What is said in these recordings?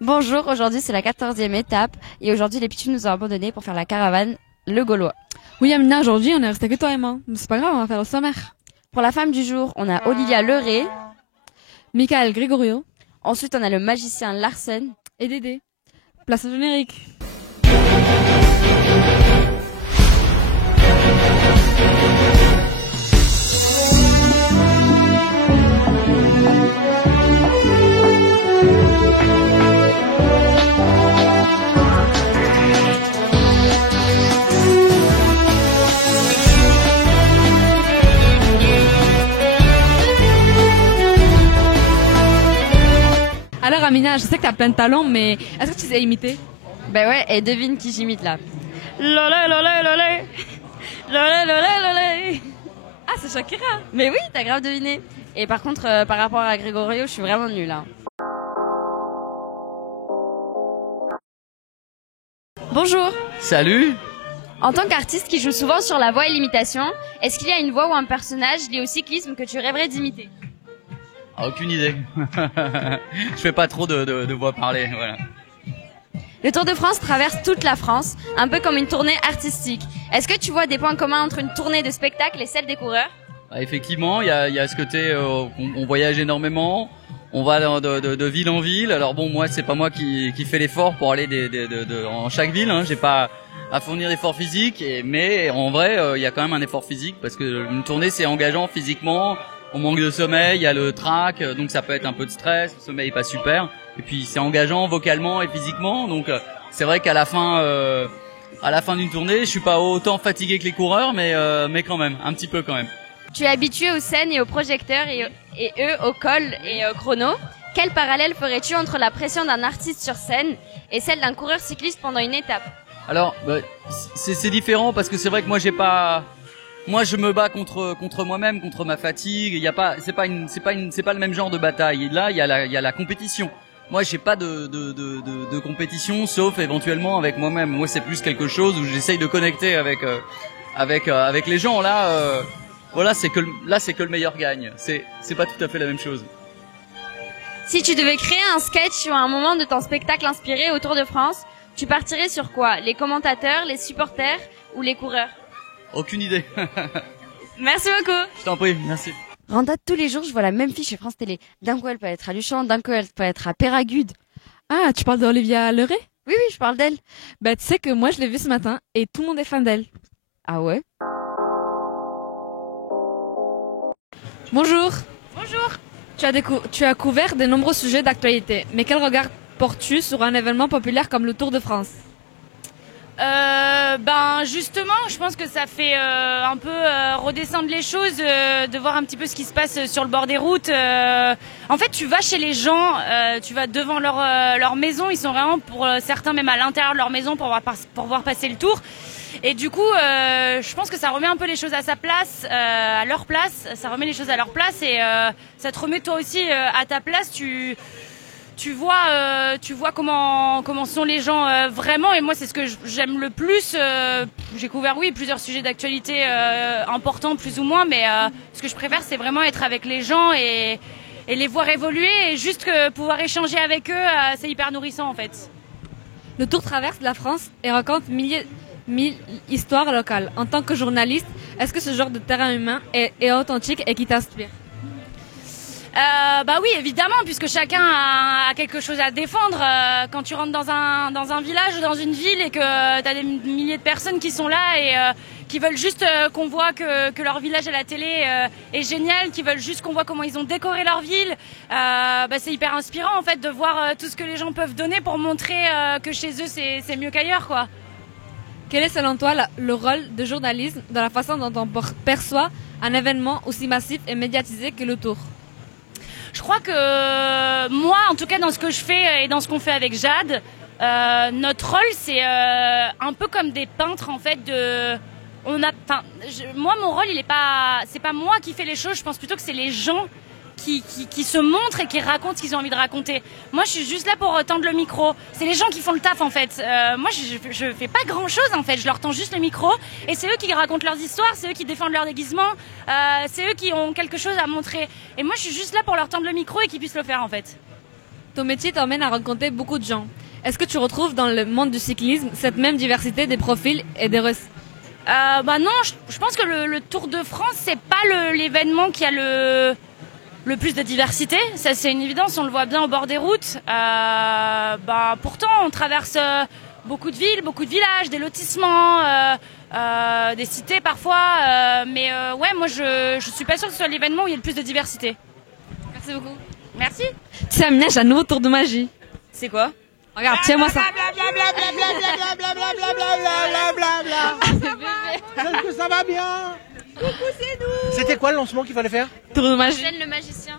Bonjour, aujourd'hui c'est la 14e étape et aujourd'hui les Pichous nous ont abandonnés pour faire la caravane Le Gaulois. Oui, Amina, aujourd'hui, on est resté que toi et moi. Mais c'est pas grave, on va faire le sommaire. Pour la femme du jour, on a Olivia Leray. Michael Gregorio. Ensuite, on a le magicien Larsen. Et Dédé. Place au générique. Alors Amina, je sais que t'as plein de talents, mais est-ce que tu sais imiter? Ben ouais, et devine qui j'imite là. Lolé, lolé, lolé. Lolé, lolé, lolé. Ah, c'est Shakira. Mais oui, t'as grave deviné. Et par contre, par rapport à Gregorio, je suis vraiment nulle. Hein. Bonjour. Salut. En tant qu'artiste qui joue souvent sur la voix et l'imitation, est-ce qu'il y a une voix ou un personnage lié au cyclisme que tu rêverais d'imiter? Aucune idée. Je fais pas trop de voix parler, voilà. Le Tour de France traverse toute la France, un peu comme une tournée artistique. Est-ce que tu vois des points communs entre une tournée de spectacle et celle des coureurs? Effectivement, il y a ce côté, on voyage énormément, on va de ville en ville. Alors bon, moi c'est pas moi qui fais l'effort pour aller en chaque ville. Hein. J'ai pas à fournir d'efforts physiques, mais en vrai, il y a quand même un effort physique parce que une tournée c'est engageant physiquement. On manque de sommeil, il y a le trac, donc ça peut être un peu de stress, le sommeil est pas super. Et puis c'est engageant vocalement et physiquement, donc c'est vrai qu'à la fin d'une tournée, je suis pas autant fatigué que les coureurs, mais quand même, un petit peu quand même. Tu es habitué aux scènes et aux projecteurs et eux au col et au chrono. Quel parallèle ferais-tu entre la pression d'un artiste sur scène et celle d'un coureur cycliste pendant une étape? Alors, c'est différent parce que c'est vrai que moi moi je me bats contre moi-même, contre ma fatigue. Il y a pas, c'est pas le même genre de bataille. Et là, il y a la compétition. Moi, j'ai pas de compétition, sauf éventuellement avec moi-même. Moi, c'est plus quelque chose où j'essaye de connecter avec les gens. Là, voilà, c'est que le meilleur gagne. C'est pas tout à fait la même chose. Si tu devais créer un sketch ou un moment de ton spectacle inspiré au Tour de France, tu partirais sur quoi? Les commentateurs, les supporters ou les coureurs? Aucune idée. Merci beaucoup. Je t'en prie, merci. Randa, tous les jours, je vois la même fille chez France Télé. D'un coup, elle peut être à Luchon, d'un coup, elle peut être à Péragude. Ah, tu parles d'Olivia Leray? Oui, je parle d'elle. Bah, tu sais que moi, je l'ai vue ce matin et tout le monde est fan d'elle. Ah ouais? Bonjour. Bonjour. Tu as couvert de nombreux sujets d'actualité, mais quel regard portes-tu sur un événement populaire comme le Tour de France? Ben justement, je pense que ça fait un peu redescendre les choses, de voir un petit peu ce qui se passe sur le bord des routes. En fait, tu vas chez les gens, tu vas devant leur maison, ils sont vraiment pour certains même à l'intérieur de leur maison pour voir passer le tour. Et du coup, je pense que ça remet un peu les choses à sa place, à leur place. Ça remet les choses à leur place et ça te remet toi aussi à ta place. Tu vois comment sont les gens vraiment, et moi c'est ce que j'aime le plus. J'ai couvert plusieurs sujets d'actualité importants plus ou moins, mais ce que je préfère c'est vraiment être avec les gens et les voir évoluer, et juste pouvoir échanger avec eux, c'est hyper nourrissant en fait. Le Tour traverse la France et raconte mille histoires locales. En tant que journaliste, est-ce que ce genre de terrain humain est authentique et qui t'inspire? Bah oui, évidemment, puisque chacun a quelque chose à défendre. Quand tu rentres dans un village ou dans une ville et que tu as des milliers de personnes qui sont là et qui veulent juste qu'on voit que leur village à la télé est génial, qui veulent juste qu'on voit comment ils ont décoré leur ville, bah c'est hyper inspirant en fait de voir tout ce que les gens peuvent donner pour montrer que chez eux c'est mieux qu'ailleurs, quoi. Quel est selon toi le rôle de journalisme dans la façon dont on perçoit un événement aussi massif et médiatisé que le Tour? Je crois que moi, en tout cas dans ce que je fais et dans ce qu'on fait avec Jade, notre rôle c'est un peu comme des peintres en fait. Moi mon rôle c'est pas moi qui fais les choses, je pense plutôt que c'est les gens qui se montrent et qui racontent ce qu'ils ont envie de raconter. Moi, je suis juste là pour tendre le micro. C'est les gens qui font le taf, en fait. Moi, je fais pas grand-chose, en fait. Je leur tends juste le micro et c'est eux qui racontent leurs histoires, c'est eux qui défendent leur déguisement, c'est eux qui ont quelque chose à montrer. Et moi, je suis juste là pour leur tendre le micro et qu'ils puissent le faire, en fait. Ton métier t'emmène à rencontrer beaucoup de gens. Est-ce que tu retrouves dans le monde du cyclisme cette même diversité des profils et des Non, je pense que le Tour de France, c'est pas l'événement qui a le plus de diversité. Ça, c'est une évidence, on le voit bien au bord des routes. Pourtant, on traverse beaucoup de villes, beaucoup de villages, des lotissements, des cités parfois. Moi, je suis pas sûre que ce soit l'événement où il y a le plus de diversité. Merci beaucoup. Merci. Tu sais, Amina, j'ai un nouveau tour de magie. C'est quoi? Regarde, tiens-moi ça. Est-ce que ça va bien? Coucou, c'est nous. C'était quoi le lancement qu'il fallait faire? Tour de magie. Arsène le magicien.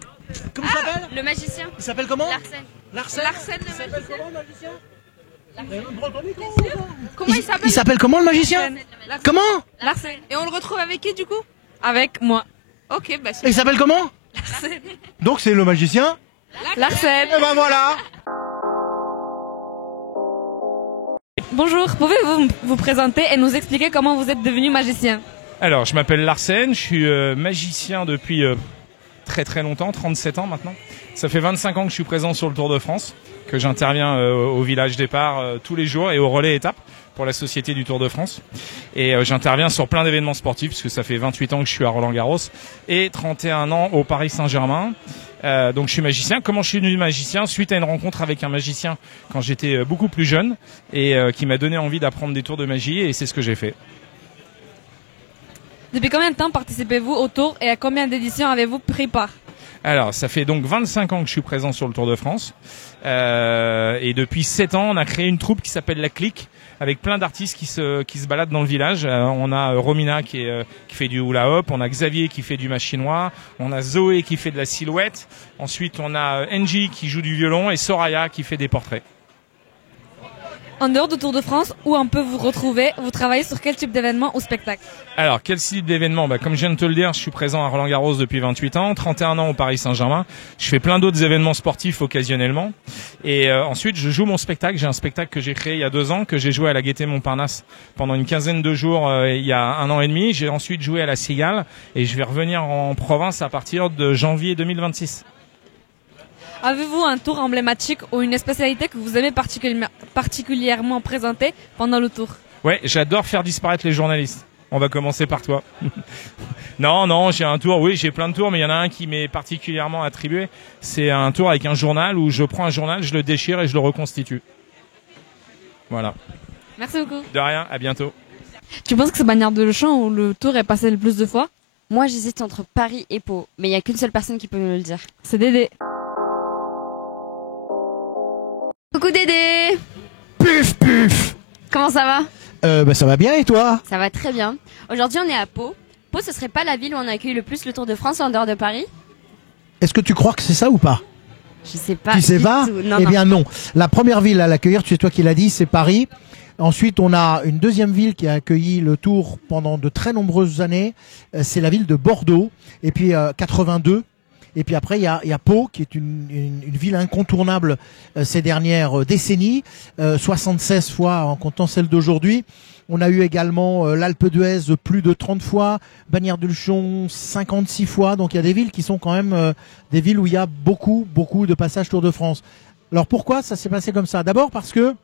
Comment il s'appelle? Le magicien. Il s'appelle comment? Larsen. Larsen le s'appelle magicien. comment le magicien? Comment il s'appelle? Il s'appelle comment le magicien? Comment? Larsen. Et on le retrouve avec qui du coup? Avec moi. Ok, bah Et il s'appelle comment? Donc c'est le magicien? Larsen. Et ben voilà. Bonjour, pouvez-vous vous présenter et nous expliquer comment vous êtes devenu magicien? Alors, je m'appelle Larsen, je suis magicien depuis très très longtemps, 37 ans maintenant. Ça fait 25 ans que je suis présent sur le Tour de France, que j'interviens au village départ tous les jours et au relais étape pour la Société du Tour de France. Et j'interviens sur plein d'événements sportifs, puisque ça fait 28 ans que je suis à Roland-Garros et 31 ans au Paris Saint-Germain. Donc je suis magicien. Comment je suis devenu magicien? Suite à une rencontre avec un magicien quand j'étais beaucoup plus jeune et qui m'a donné envie d'apprendre des tours de magie, et c'est ce que j'ai fait. Depuis combien de temps participez-vous au Tour et à combien d'éditions avez-vous pris part? Alors, ça fait donc 25 ans que je suis présent sur le Tour de France. Et depuis 7 ans, on a créé une troupe qui s'appelle La Clique, avec plein d'artistes qui se baladent dans le village. On a Romina qui fait du hula hop, on a Xavier qui fait du machinois, on a Zoé qui fait de la silhouette. Ensuite, on a Angie qui joue du violon et Soraya qui fait des portraits. En dehors du Tour de France, où on peut vous retrouver? Vous travaillez sur quel type d'événement ou spectacle? Alors, quel type d'événement? Comme je viens de te le dire, je suis présent à Roland-Garros depuis 28 ans, 31 ans au Paris Saint-Germain. Je fais plein d'autres événements sportifs occasionnellement. Et ensuite, je joue mon spectacle. J'ai un spectacle que j'ai créé il y a 2 ans, que j'ai joué à la Gaîté Montparnasse pendant une quinzaine de jours il y a 1 an et demi. J'ai ensuite joué à la Cigale et je vais revenir en province à partir de janvier 2026. Avez-vous un tour emblématique ou une spécialité que vous aimez particulièrement présenter pendant le tour? Ouais, j'adore faire disparaître les journalistes. On va commencer par toi. Non, j'ai un tour, oui, j'ai plein de tours, mais il y en a un qui m'est particulièrement attribué. C'est un tour avec un journal où je prends un journal, je le déchire et je le reconstitue. Voilà. Merci beaucoup. De rien, à bientôt. Tu penses que c'est Bagnères de Lechon où le tour est passé le plus de fois? Moi, j'hésite entre Paris et Pau, mais il n'y a qu'une seule personne qui peut me le dire. C'est Dédé. Coucou Dédé! Puf puf. Comment ça va? Ça va bien et toi? Ça va très bien. Aujourd'hui, on est à Pau. Pau, ce serait pas la ville où on accueille le plus le Tour de France en dehors de Paris? Est-ce que tu crois que c'est ça ou pas? Je sais pas. Tu sais pas? Eh bien non. La première ville à l'accueillir, c'est toi qui l'as dit, c'est Paris. Ensuite, on a une deuxième ville qui a accueilli le Tour pendant de très nombreuses années. C'est la ville de Bordeaux. Et puis 82. Et puis après, il y a Pau, qui est une ville incontournable ces dernières décennies, 76 fois en comptant celle d'aujourd'hui. On a eu également l'Alpe d'Huez plus de 30 fois, Bagnères de Luchon 56 fois. Donc il y a des villes qui sont quand même des villes où il y a beaucoup de passages Tour de France. Alors pourquoi ça s'est passé comme ça? D'abord parce que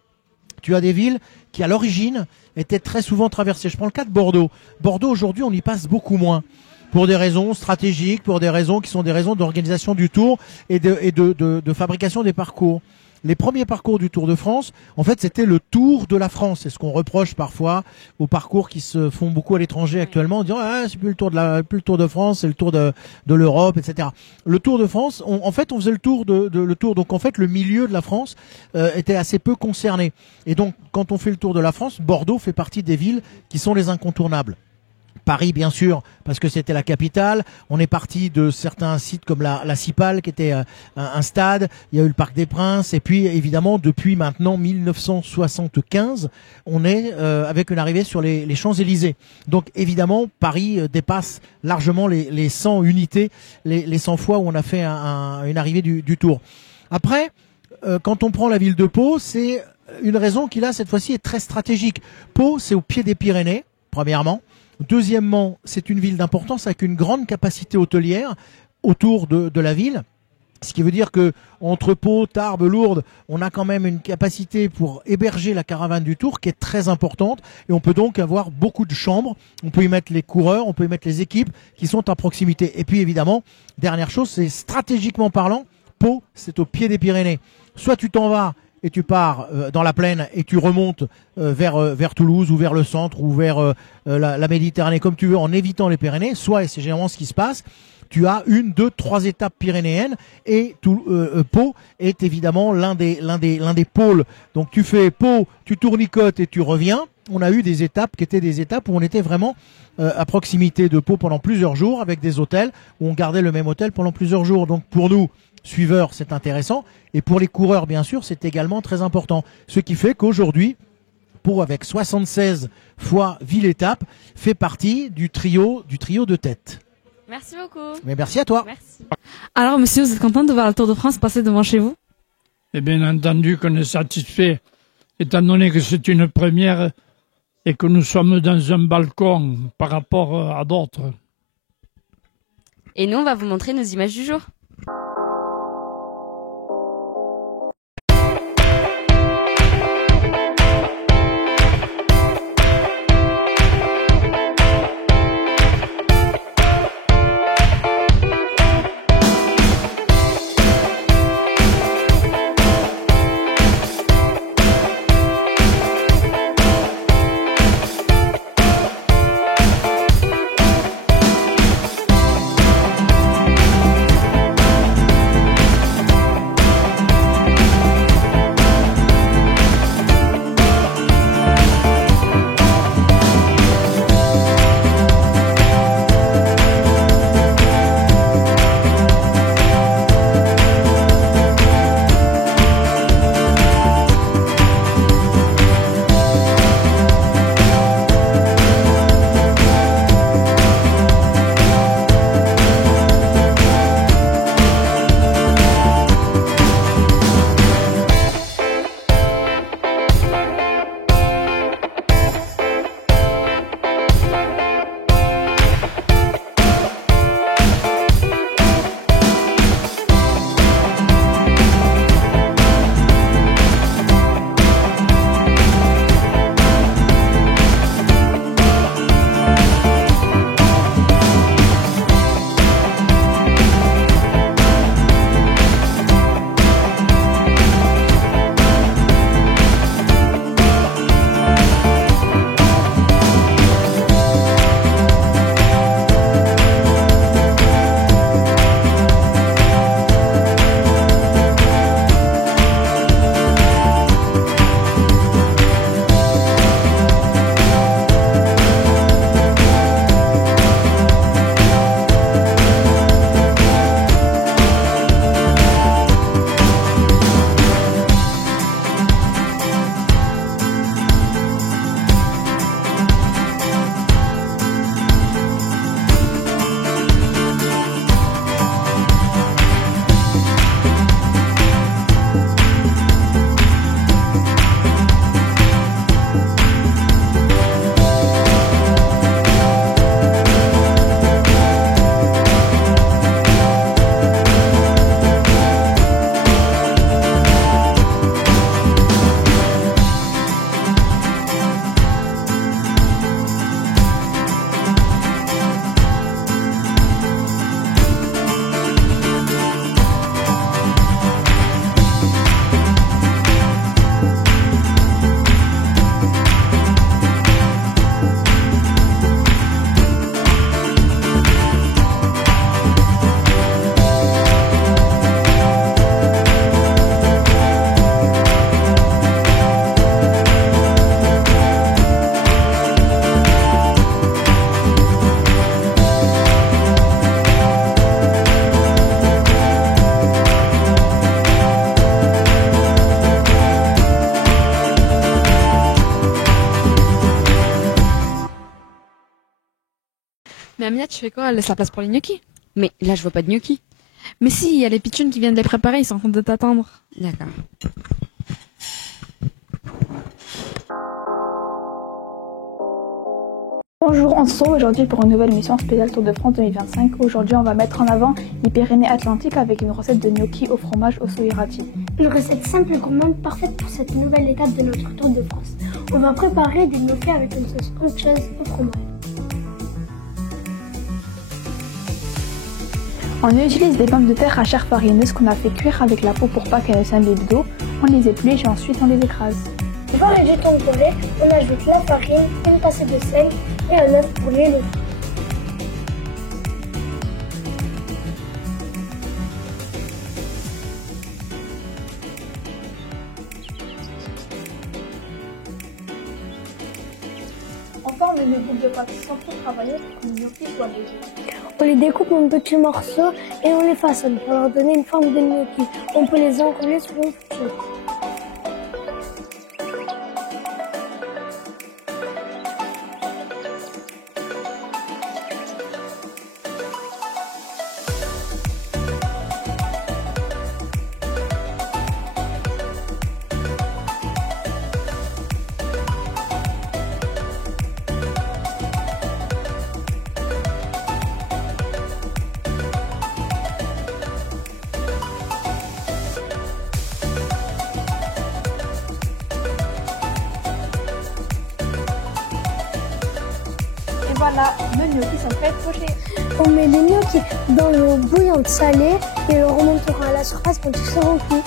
tu as des villes qui à l'origine étaient très souvent traversées. Je prends le cas de Bordeaux. Bordeaux aujourd'hui, on y passe beaucoup moins. Pour des raisons stratégiques, pour des raisons qui sont des raisons d'organisation du Tour et de fabrication des parcours. Les premiers parcours du Tour de France, en fait, c'était le Tour de la France. C'est ce qu'on reproche parfois aux parcours qui se font beaucoup à l'étranger actuellement, en disant c'est plus le Tour de France, c'est le Tour de l'Europe, etc. Le Tour de France, en fait, on faisait le Tour donc en fait, le milieu de la France était assez peu concerné. Et donc, quand on fait le Tour de la France, Bordeaux fait partie des villes qui sont les incontournables. Paris, bien sûr, parce que c'était la capitale. On est parti de certains sites comme la Cipale, qui était un stade. Il y a eu le Parc des Princes. Et puis, évidemment, depuis maintenant 1975, on est avec une arrivée sur les Champs-Élysées. Donc, évidemment, Paris dépasse largement les 100 unités, les 100 fois où on a fait une arrivée du Tour. Après, quand on prend la ville de Pau, c'est une raison qui, là, cette fois-ci, est très stratégique. Pau, c'est au pied des Pyrénées, premièrement. Deuxièmement, c'est une ville d'importance avec une grande capacité hôtelière autour de la ville. Ce qui veut dire que entre Pau, Tarbes, Lourdes, on a quand même une capacité pour héberger la caravane du Tour qui est très importante. Et on peut donc avoir beaucoup de chambres. On peut y mettre les coureurs, on peut y mettre les équipes qui sont à proximité. Et puis évidemment, dernière chose, c'est stratégiquement parlant, Pau, c'est au pied des Pyrénées. Soit tu t'en vas et tu pars dans la plaine et tu remontes vers Toulouse ou vers le centre ou vers la Méditerranée, comme tu veux, en évitant les Pyrénées. Soit, et c'est généralement ce qui se passe, tu as 1, 2, 3 étapes pyrénéennes et Pau est évidemment l'un des pôles. Donc tu fais Pau, tu tournicotes et tu reviens. On a eu des étapes qui étaient des étapes où on était vraiment à proximité de Pau pendant plusieurs jours avec des hôtels où on gardait le même hôtel pendant plusieurs jours. Donc pour nous, suiveurs, c'est intéressant. Et pour les coureurs, bien sûr, c'est également très important. Ce qui fait qu'aujourd'hui, Pau, avec 76 fois ville-étape, fait partie du trio de tête. Merci beaucoup. Mais merci à toi. Merci. Alors, monsieur, vous êtes content de voir le Tour de France passer devant chez vous? Et bien entendu qu'on est satisfait, étant donné que c'est une première et que nous sommes dans un balcon par rapport à d'autres. Et nous, on va vous montrer nos images du jour. Mais Amina, tu fais quoi? Elle laisse la place pour les gnocchis. Mais là, je vois pas de gnocchi. Mais si, il y a les pitchouns qui viennent de les préparer, ils sont en train de t'attendre. D'accord. Bonjour, on se retrouve aujourd'hui pour une nouvelle émission spéciale Tour de France 2025. Aujourd'hui, on va mettre en avant les Pyrénées-Atlantiques avec une recette de gnocchi au fromage au soirati. Une recette simple et gourmande parfaite pour cette nouvelle étape de notre Tour de France. On va préparer des gnocchis avec une sauce anchoise au fromage. On utilise des pommes de terre à chair farineuse qu'on a fait cuire avec la peau pour pas qu'elles ne s'imbibe d'eau. On les épluche et ensuite on les écrase. Pour faire du thon collé, on ajoute la farine, une pincée de sel et un œuf pour lier le tout. On forme une boule de pâte sans trop travailler pour que le gnocchi soit léger. On les découpe en petits morceaux et on les façonne pour leur donner une forme de gnocchi. On peut les enrouler sur une fourchette. Et voilà, nos gnocchis sont prêts à être pochés. On met les gnocchis dans l'eau bouillante salée et on remontera à la surface quand ils seront cuits.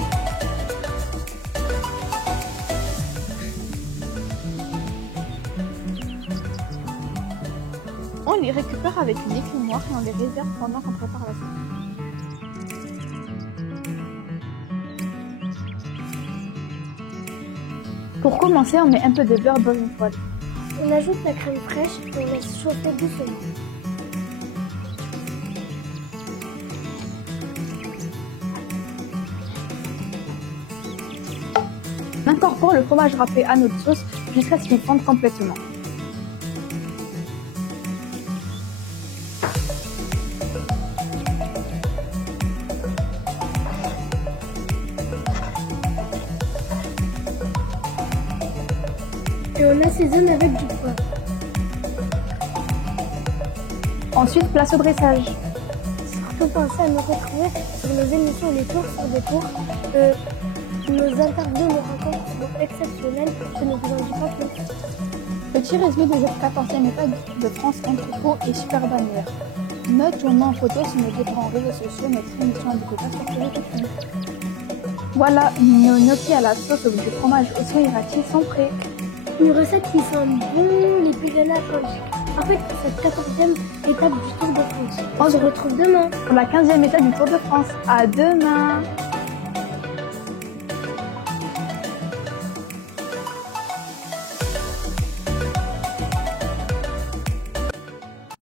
On les récupère avec une écumoire et on les réserve pendant qu'on prépare la sauce. Pour commencer, on met un peu de beurre dans une poêle. On ajoute la crème fraîche et on laisse chauffer doucement. On incorpore le fromage râpé à notre sauce jusqu'à ce qu'il fonde complètement. Et on assaisonne avec du poivre. Ensuite, place au dressage. Surtout pensez à nous retrouver sur nos émissions Les Tours sur des Tours. Nos interviews, nos rencontres sont exceptionnelles. Je ne vous en dis pas plus. Petit résumé des 14e étapes de France entre Pau et Super Bannière. Note ou en photo sur nos différents réseaux sociaux, notre émission Indécouverte sur Télé. Voilà, nos gnocchis à la sauce du fromage au soirati sont prêts. Une recette qui sent bon les Pyrénées-Atlantiques. En fait, c'est cette 14e étape du Tour de France. On se retrouve demain Pour la 15e étape du Tour de France. À demain!